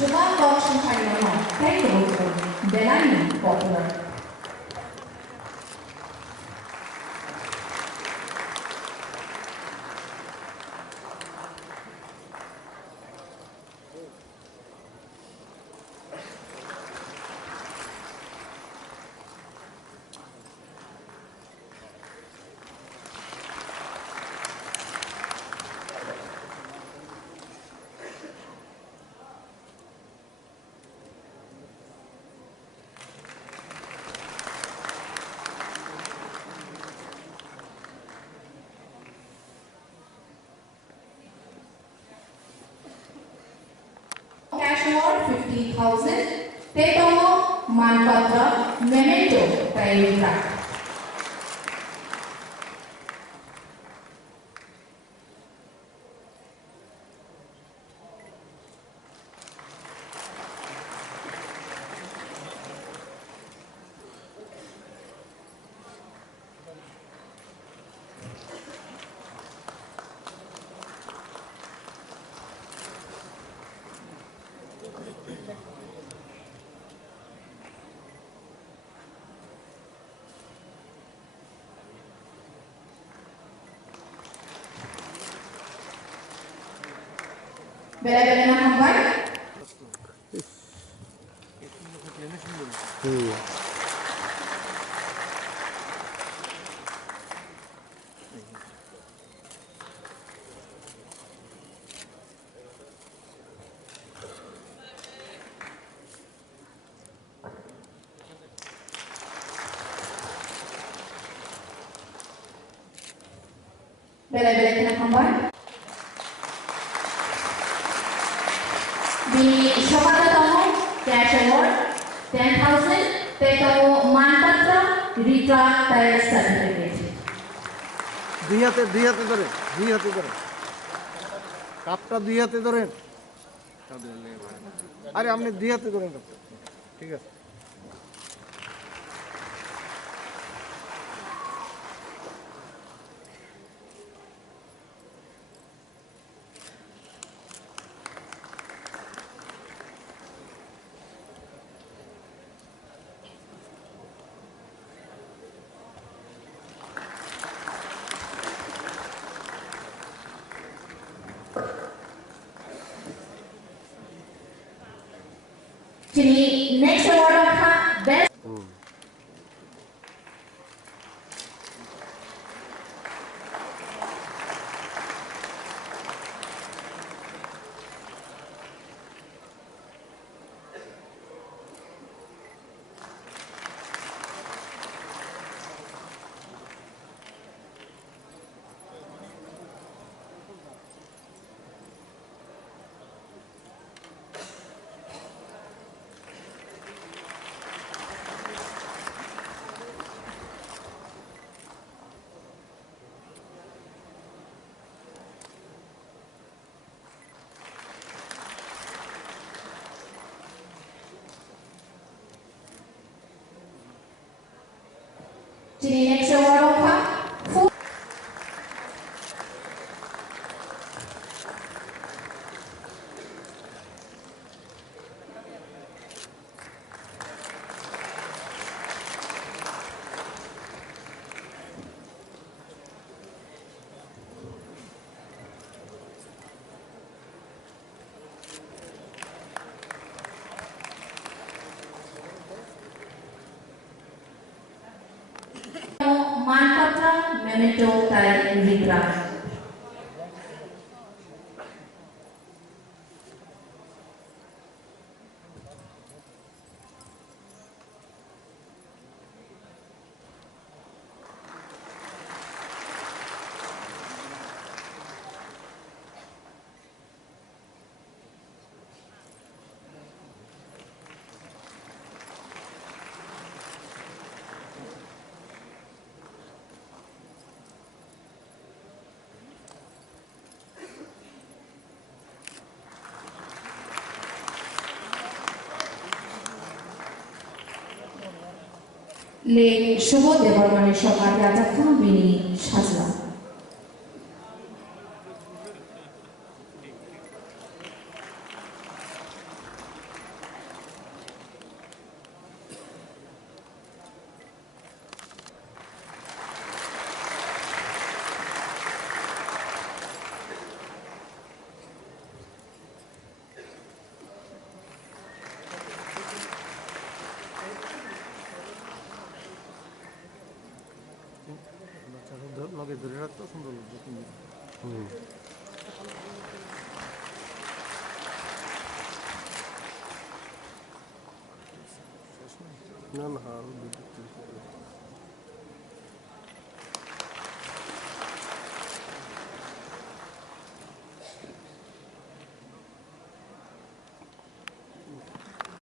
Sugar Shimhayama, thank you, Delani Popular. Cash award 50,000. Tetomo Manpatra Memento Taira. Bela-bela number. Bela-bela number. The Shomatatomo Cash Award 10,000. Tetomo Manpatra Rita Tire Certificate. দুই হাতে ধরে কাপটা দুই হাতে ধরেন আরে আপনি দুই হাতে ধরেন ঠিক আছে The next award of best. The next award of Manpatra Memento Tire Rita. Le Shobo Devarmane Shokar Yatakha Bini Shazla. লগে ধরে রাখতো সুন্দর লাগবে কিন্তু না না আরো 2-3